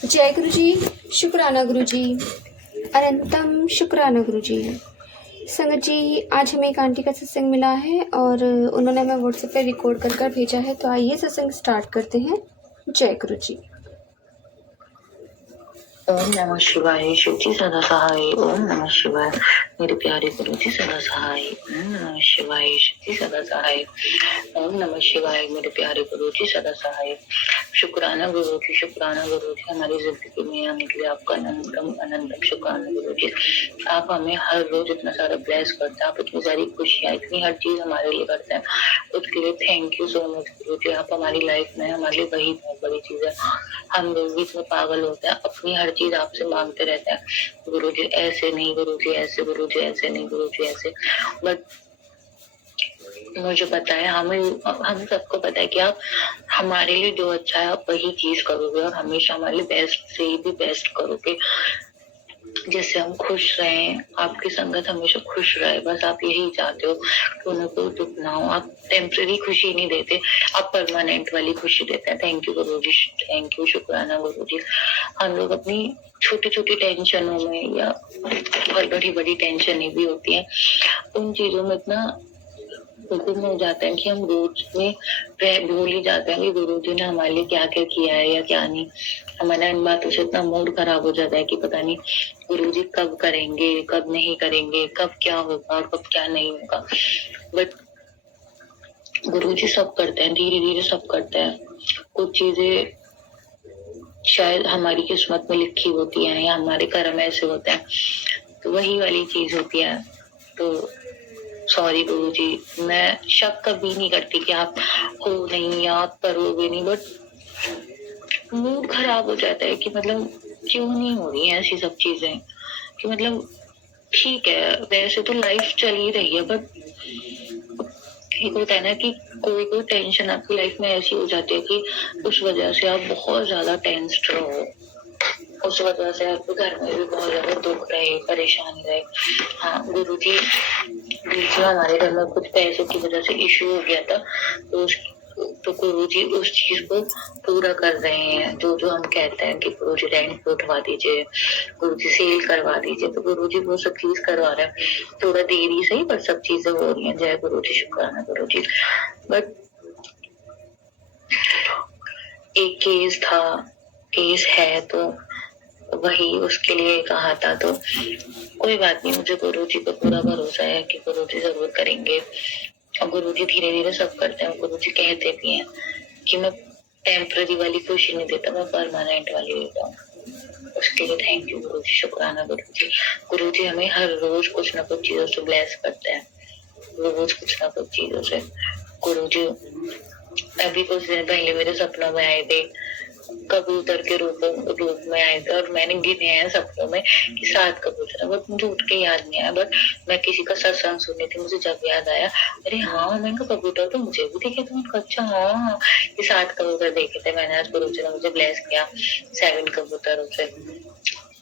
जय गुरु जी, शुक्राना गुरु जी, अनंतम शुक्राना गुरु जी। संगत जी, आज हमें एक आंटी का सत्संग मिला है और उन्होंने हमें व्हाट्सएप पे रिकॉर्ड कर भेजा है, तो आइए सत्संग स्टार्ट करते हैं। जय गुरु जी। ओम नमः शिवाय। शिव जी सदा सहाय। ओम नमः शिवाय। मेरे प्यारे गुरु जी सदा सहाय। ओम नमः शिवाय। शिव जी सदा सहाय। ओम नमः शिवाय। मेरे प्यारे गुरु जी सदा सहाय। शुक्राना गुरु जी, शुक्राना गुरु जी, हमारी जिंदगी में आने के लिए आपका अनंतम अनंतम शुक्राना गुरु जी। आप हमें हर रोज इतना सारा ब्लेस करते हैं, आप इतनी सारी खुशियाँ, इतनी हर चीज हमारे लिए करते हैं, उसके लिए थैंक यू सो मच गुरु जी। आप हमारी लाइफ में हमारे लिए वही बहुत बड़ी चीज है। हम लोग भी इतने पागल होते हैं, अपनी हर चीज आपसे मांगते रहते हैं, गुरु जी ऐसे नहीं, गुरु जी ऐसे, गुरु जी ऐसे नहीं, गुरु जी ऐसे। बट मुझे पता है, हम सबको पता है कि आप हमारे लिए जो अच्छा है आप वही चीज करोगे और हमेशा हमारे लिए बेस्ट से भी बेस्ट करोगे, जिससे हम खुश रहें, आपकी संगत हमेशा खुश रहे। बस आप यही चाहते हो कि उन्हें कोई दुख ना हो। आप टेम्पररी खुशी नहीं देते, आप परमानेंट वाली खुशी देते हैं। Thank you Guru ji, thank you, शुक्राना गुरु जी। हम लोग अपनी छोटी छोटी टेंशनों में या बहुत बड़ी बड़ी टेंशन भी होती है, उन चीजों में इतना गुम हो जाते हैं कि हम रोज में भूल ही जाते हैं कि गुरु जी ने हमारे लिए क्या क्या किया है या क्या नहीं। हमारा इन बातों से इतना मूड खराब हो जाता है कि पता नहीं गुरु जी कब करेंगे, कब नहीं करेंगे, कब क्या होगा और कब क्या नहीं होगा। बट गुरु जी सब करते हैं, धीरे धीरे सब करते हैं। कुछ चीजें शायद हमारी किस्मत में लिखी होती है या हमारे कर्म ऐसे होते हैं, तो वही वाली चीज होती है। तो सॉरी गुरु जी, मैं शक कभी नहीं करती कि आप हो नहीं या आप करोगे नहीं, बट मूड खराब हो जाता है कि मतलब क्यों नहीं हो रही है ऐसी सब चीजें। कि मतलब ठीक है, वैसे तो लाइफ चल ही रही है, बट एक होता है ना कि कोई कोई टेंशन आपकी लाइफ में ऐसी हो जाती है कि उस वजह से आप बहुत ज्यादा टेंस्ड रहो, उस वजह से आपके घर में भी बहुत ज्यादा दुख रहे, परेशानी रहे। हाँ गुरु जी, बीच में हमारे घर में कुछ पैसों की वजह से इश्यू हो गया था, तो गुरु जी उस चीज को पूरा कर रहे हैं। जो जो हम कहते हैं कि गुरु जी रेंट पे उठवा दीजिए, गुरु जी सेल करवा दीजिए, तो गुरु जी वो सब चीज करवा रहे हैं। थोड़ा देरी सही पर सब चीजें हो रही हैं। जय गुरु जी, शुक्राना गुरु जी। बट एक केस था, केस है, तो वही उसके लिए कहा था, तो कोई बात नहीं। मुझे गुरु जी पर पूरा भरोसा है कि गुरु जी जरूर करेंगे और गुरु जी धीरे धीरे सब करते हैं। गुरु जी कहते भी हैं कि मैं टेम्पररी वाली खुशी नहीं देता, मैं परमानेंट वाली देता हूँ। उसके लिए थैंक यू गुरु जी, शुक्राना गुरु जी। गुरु जी हमें हर रोज कुछ ना कुछ चीजों से ब्लेस करते हैं, रोज कुछ ना कुछ चीजों से। गुरु जी अभी कुछ दिन पहले मेरे सपनों में आए थे, कबूतर के रूप में आए थे, और मैंने गिने हैं सपनों में कि 7 कबूतर, बट मुझे उठ के याद नहीं आया। बट मैं किसी का सत्संग सुनी थी, मुझे जब याद आया, अरे हाँ मैंने कहा कबूतर तो मुझे भी दिखे थे। मैंने कहा अच्छा हाँ, ये 7 कबूतर देखे थे मैंने, आज गुरु जी ने मुझे ब्लेस किया 7 कबूतरों से।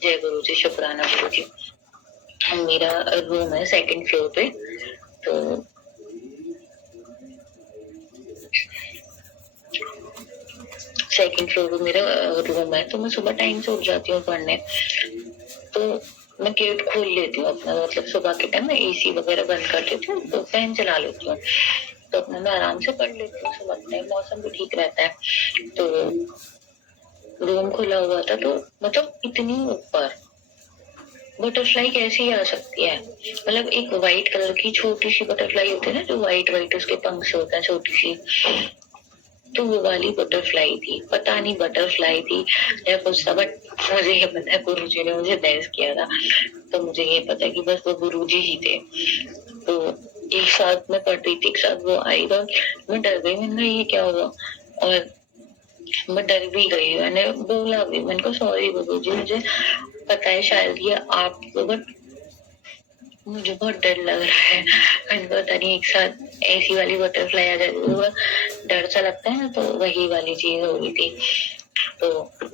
जय गुरु जी, शुक्राना गुरु जी। मेरा रूम है 2nd फ्लोर पे, तो सेकंड फ्लोर पे मेरा रूम है, तो मैं सुबह टाइम से उठ जाती हूँ पढ़ने, तो मैं गेट खोल लेती हूँ अपना, मतलब सुबह के टाइम में एसी वगैरह बंद कर देती हूँ, तो फैन चला लेती हूँ, तो अपना मैं आराम से पढ़ लेती हूँ। सुबह के टाइम मौसम भी ठीक रहता है, तो रूम खुला हुआ था, तो मतलब इतनी ऊपर बटरफ्लाई कैसी आ सकती है। मतलब एक व्हाइट कलर की छोटी सी बटरफ्लाई होती है ना, जो व्हाइट व्हाइट उसके पंख से होता है, छोटी सी, तो वो वाली बटरफ्लाई थी। पता नहीं बटरफ्लाई थी या कुछ था, बट मुझे ये पता है गुरु जी ने मुझे बैस किया था, तो मुझे ये पता है कि बस वो गुरु जी ही थे। तो एक साथ में पढ़ रही थी, एक साथ वो आई, तो मैं डर गई। मैंने ये क्या हुआ, और मैं डर भी गई। मैंने बोला भी, मैंने कहा सॉरी गुरु जी, मुझे पता है शायद ये आपको, बट मुझे बहुत डर लग रहा है। मैंने पता नहीं एक साथ ऐसी वाली बटरफ्लाई आ जाती, तो डर सा लगता है ना, तो वही वाली चीज हो गई थी। तो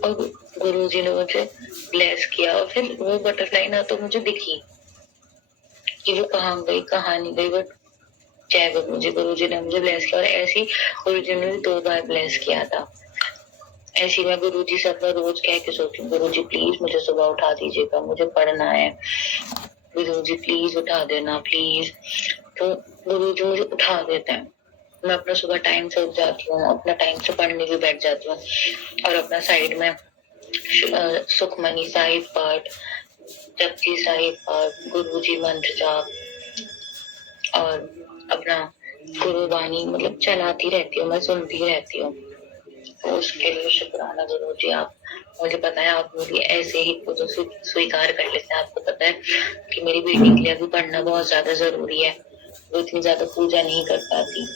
और गुरु जी ने मुझे ब्लेस किया, और फिर वो बटरफ्लाई ना तो मुझे दिखी कि वो कहाँ गई कहाँ नहीं गई, बट जय गुरु जी, गुरु जी ने मुझे ब्लेस किया। और ऐसी गुरु जी ने 2 बार ब्लेस किया था। ऐसी मैं गुरुजी से अपना रोज कह के सोती हूँ, गुरुजी प्लीज मुझे सुबह उठा दीजिएगा, मुझे पढ़ना है, गुरुजी प्लीज उठा देना प्लीज। तो गुरुजी मुझे उठा देते हैं, मैं अपना सुबह टाइम से उठ जाती हूँ, अपना टाइम से पढ़ने भी बैठ जाती हूँ और अपना साइड में सुखमनी साहिब पाठ, जपजी साहिब पाठ, गुरुजी मंत्र जाप और अपना गुरुवाणी मतलब चलाती रहती हूँ, मैं सुनती रहती हूँ। तो उसके लिए शुक्राना गुरुजी, आप मुझे पता है आप मेरी ऐसे ही खुद स्वीकार कर लेते हैं। आपको पता है कि मेरी बेटी के लिए अभी पढ़ना बहुत ज्यादा जरूरी है, वो इतनी ज्यादा पूजा नहीं कर पाती,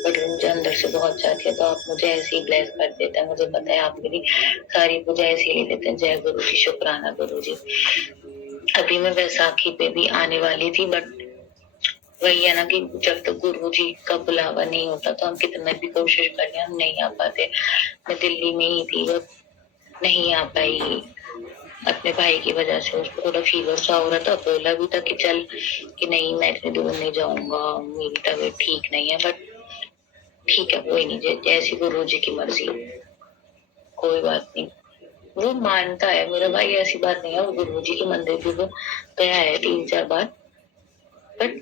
बट मुझे अंदर से बहुत चाहती है, तो आप मुझे ऐसे ही ब्लेस कर देते हैं। मुझे पता है आप मेरी सारी पूजा ऐसे ही ले लेते हैं। जय गुरु जी, शुक्राना गुरु जी। अभी मैं वैसाखी पे भी आने वाली थी, बट वही है ना कि जब तक गुरु जी का बुलावा नहीं होता तो हम कितना भी कोशिश करें हम नहीं आ पाते। मैं दिल्ली में ही थी और नहीं आ पाई अपने भाई की वजह से। उसको थोड़ा फीवर सा हो रहा था, बोला भी था कि चल कि नहीं मैं इतने दूर नहीं जाऊंगा, मेरी तबीयत ठीक नहीं है, बट ठीक है कोई नहीं, जैसी गुरु जी की मर्जी, कोई बात नहीं। वो मानता है मेरा भाई, ऐसी बात नहीं है, वो गुरु जी के मंदिर भी वो गया है 3-4 बार, बट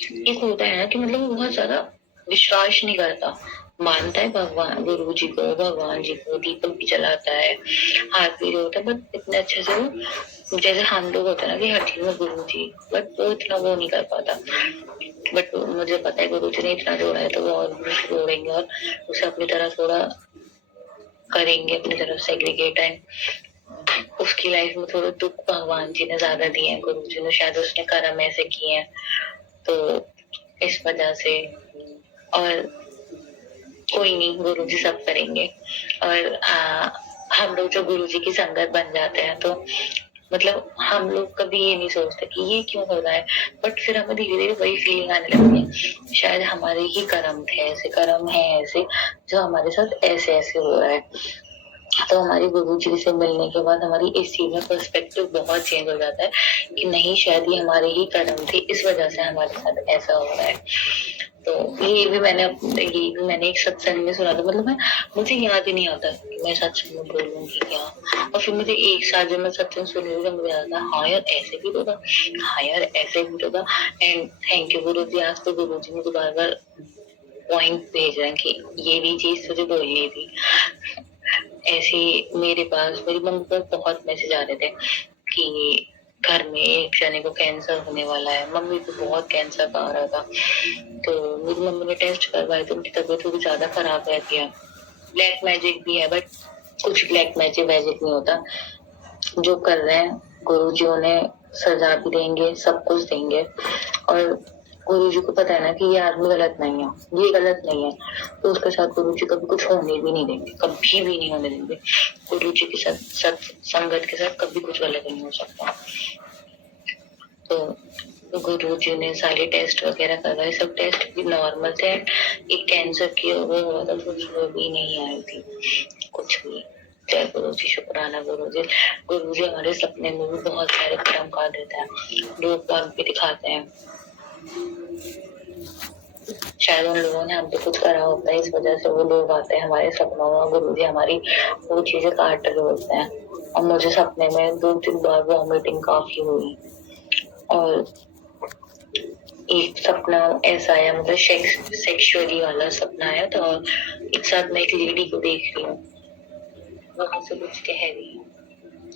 एक होता है ना कि मतलब वो बहुत ज्यादा विश्वास नहीं करता। मानता है भगवान गुरु जी को, भगवान जी को, दीपक भी जलाता है, हाथ भी जोड़ता है, बट इतने अच्छे से वो जैसे हम लोग होते हैं ना कि हर चीज में गुरु जी, बट वो इतना वो नहीं कर पाता। बट मुझे पता है गुरु जी ने इतना जोड़ा है तो वो और भी जोड़ेंगे और उसे अपनी तरह थोड़ा करेंगे, अपनी तरफ सेग्रीगेट। एंड उसकी लाइफ में थोड़ा दुख भगवान जी ने ज्यादा दिए हैं, गुरु जी ने शायद उसने कर्म ऐसे किए हैं, तो इस वजह से। और कोई नहीं, गुरु जी सब करेंगे। और हम लोग जो गुरु जी की संगत बन जाते हैं तो मतलब हम लोग कभी ये नहीं सोचते कि ये क्यों हो रहा है, बट फिर हमें धीरे धीरे वही फीलिंग आने लगती है, शायद हमारे ही कर्म थे ऐसे, कर्म है ऐसे जो हमारे साथ ऐसे ऐसे हो रहा है। तो हमारी गुरु जी से मिलने के बाद हमारी इस चीज में पर्सपेक्टिव बहुत चेंज हो जाता है कि नहीं शायद ये हमारे ही कर्म थे, इस वजह से हमारे साथ ऐसा हो रहा है। तो ये भी मैंने एक सत्संग में सुना था, मतलब मैं मुझे याद ही नहीं आता कि मैं सत्संग में बोलूंगी क्या, और फिर मुझे एक साथ जब मैं सत्संग सुन रही मुझे याद था हाँ यार ऐसे भी होगा, हाँ यार ऐसे भी होगा। एंड थैंक यू गुरु जी, आज तो गुरु जी मुझे बार बार पॉइंट भेज रहे हैं कि ये भी चीज तुझे बोलनी थी। ऐसे मेरे पास मेरी मम्मी पर बहुत मैसेज आ रहे थे कि घर में एक जने को कैंसर होने वाला है, मम्मी को बहुत कैंसर का आ रहा था, तो मेरी मम्मी ने टेस्ट करवाए तो उनकी तबीयत थोड़ी ज्यादा खराब रहती है। ब्लैक मैजिक भी है, बट कुछ ब्लैक मैजिक वैजिक नहीं होता, जो कर रहे हैं गुरु जी उन्हें सजा भी देंगे, सब कुछ देंगे। और गुरु जी को पता है ना कि ये आदमी गलत नहीं है, ये गलत नहीं है, तो उसके साथ गुरु जी कभी कुछ होने भी नहीं देंगे, कभी भी नहीं होने देंगे। गुरु जी के साथ संगत के साथ कभी कुछ गलत नहीं हो सकता। तो गुरु जी ने सारे टेस्ट वगैरह करवाए, सब टेस्ट भी नॉर्मल थे। एक कैंसर की वो हुआ था, कुछ वो भी नहीं आई थी कुछ भी। जय गुरु जी, शुक्राना गुरु जी। गुरु जी हमारे सपने में भी बहुत सारे कर्म कर देता है, लोग बाग भी दिखाते हैं, शायद उन लोगों ने हम पे कुछ करा होता है, इस वजह से वो लोग आते हैं हमारे सपनों में। गुरु जी हमारी वो चीजें काट रहे होते हैं। और मुझे सपने में 2-3 बार वॉमिटिंग काफी हुई, और एक सपना ऐसा आया, मतलब सेक्सुअली वाला सपना आया था, और एक साथ मैं एक लेडी को देख रही हूँ, वो मुझसे कुछ कह रही है,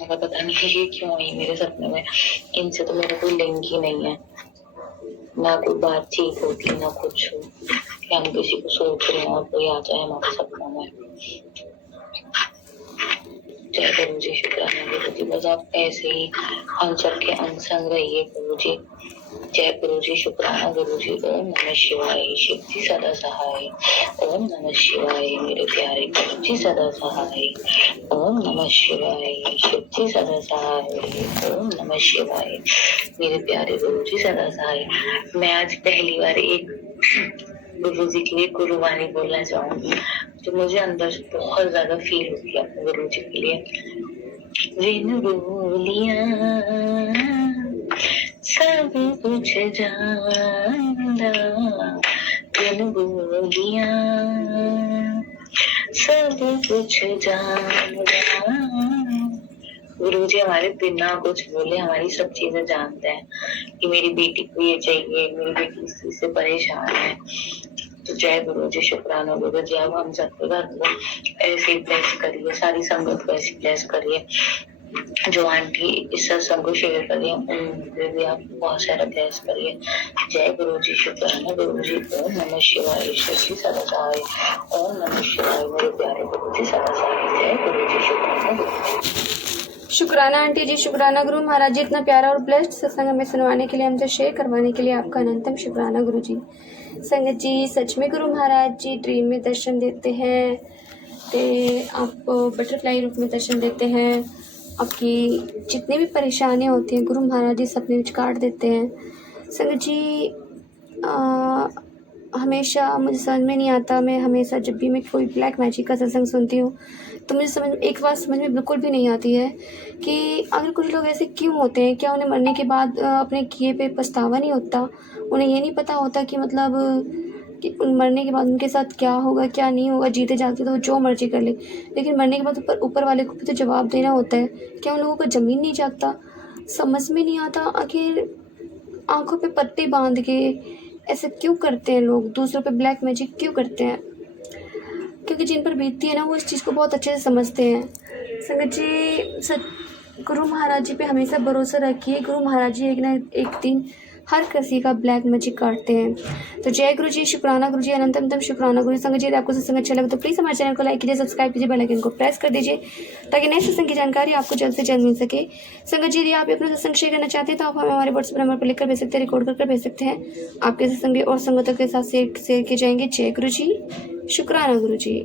मगर पता नहीं ये क्यों आई मेरे सपने में, इनसे तो मेरा कोई लिंक ही नहीं है, ना कोई बातचीत होती ना कुछ हो कि हम किसी को सोच रहे हैं और कोई आ जाए हमारे सपनों में। जय गुरु जी, शुक्राना गुरु जी, बस आप ऐसे ही हम सबके अंग रहिए गुरु जी। जय गुरु जी, शुक्राना गुरु जी। ओम नमः शिवाय, शिव जी सदा सहाय। ओम नमः शिवाय मेरे प्यारे गुरु जी सदा सहाय। ओम नमः शिवाय, शिव जी सदा सहाय। ओम नमः शिवाय मेरे प्यारे गुरु जी सदा सहाय। मैं आज पहली बार एक गुरु जी के लिए गुरुवाणी बोलना चाहूंगी, जो मुझे अंदर से बहुत ज्यादा फील होती है अपने गुरु जी के लिए। विन बोलिया सब कुछ जानदा, विन बोलिया सब कुछ जानता। गुरु जी हमारे बिना कुछ बोले हमारी सब चीजें जानते हैं कि मेरी बेटी को ये चाहिए, मेरी बेटी इस चीज से परेशान है। तो जय गुरु जी, शुक्राना गुरु जी। अब हम सबके घर को ऐसे ब्लेस करिए, सारी संगत को ऐसी ब्लेस करिए, जो आंटी इस सत्संग को शेयर करिए उनके भी आप बहुत सारा ब्लेस करिए। जय गुरु जी, शुक्राना गुरु जी। ओम नमः शिवाय, ईश्वर जी सदा सहाय। ओम नमः शिवाय, मेरे प्यारे गुरु जी सदा सहाय। जय गुरु जी, शुक्राना गुरु जी। शुक्राना आंटी जी, शुक्राना गुरु महाराज जी, इतना प्यारा और ब्लेस्ड सत्संग हमें सुनवाने के लिए, हमसे शेयर करवाने के लिए आपका अनंतम शुक्राना गुरु जी। संगत जी, सच में गुरु महाराज जी ड्रीम में दर्शन देते हैं, ते आप बटरफ्लाई रूप में दर्शन देते हैं। आपकी जितनी भी परेशानियां होती हैं गुरु महाराज जी सपने में काट देते हैं। संगत जी, हमेशा मुझे समझ में नहीं आता, मैं हमेशा जब भी मैं कोई ब्लैक मैजिक का सत्संग सुनती हूँ तो मुझे एक बात समझ में बिल्कुल भी नहीं आती है कि अगर कुछ लोग ऐसे क्यों होते हैं। क्या उन्हें मरने के बाद अपने किए पे पछतावा नहीं होता? उन्हें ये नहीं पता होता कि मतलब कि मरने के बाद उनके साथ क्या होगा क्या नहीं होगा। जीते जागते तो वो जो मर्जी कर ले, लेकिन मरने के बाद ऊपर वाले को भी तो जवाब देना होता है। क्या उन लोगों का ज़मीन नहीं जागता? समझ में नहीं आता आखिर आंखों पे पट्टी बांध के ऐसे क्यों करते हैं लोग, दूसरों पे ब्लैक मैजिक क्यों करते हैं? क्योंकि जिन पर बीतती है ना वो इस चीज़ को बहुत अच्छे से समझते हैं। संगत जी, गुरु महाराज जी पे हमेशा भरोसा रखिए। गुरु महाराज जी एक ना एक दिन हर किसी का ब्लैक मैजिक काटते हैं। तो जय गुरु जी, शुक्राना गुरु जी, अनंतम शुक्राना गुरु। संगत जी, यदि आपको सत्संग अच्छा लगे तो प्लीज़ हमारे चैनल को लाइक कीजिए, सब्सक्राइब कीजिए, बेल आइकन को प्रेस कर दीजिए ताकि नए सत्संग की जानकारी आपको जल्द से जल्द मिल सके। संगत जी, यदि आप अपना सत्संग शेयर करना चाहते हैं तो आप हमें हमारे व्हाट्सएप नंबर पर लिखकर भेज सकते हैं, रिकॉर्ड करके भेज सकते हैं। आपके सत्संग और संगतों के साथ शेयर किए जाएंगे। जय गुरु जी, शुक्राना गुरु जी।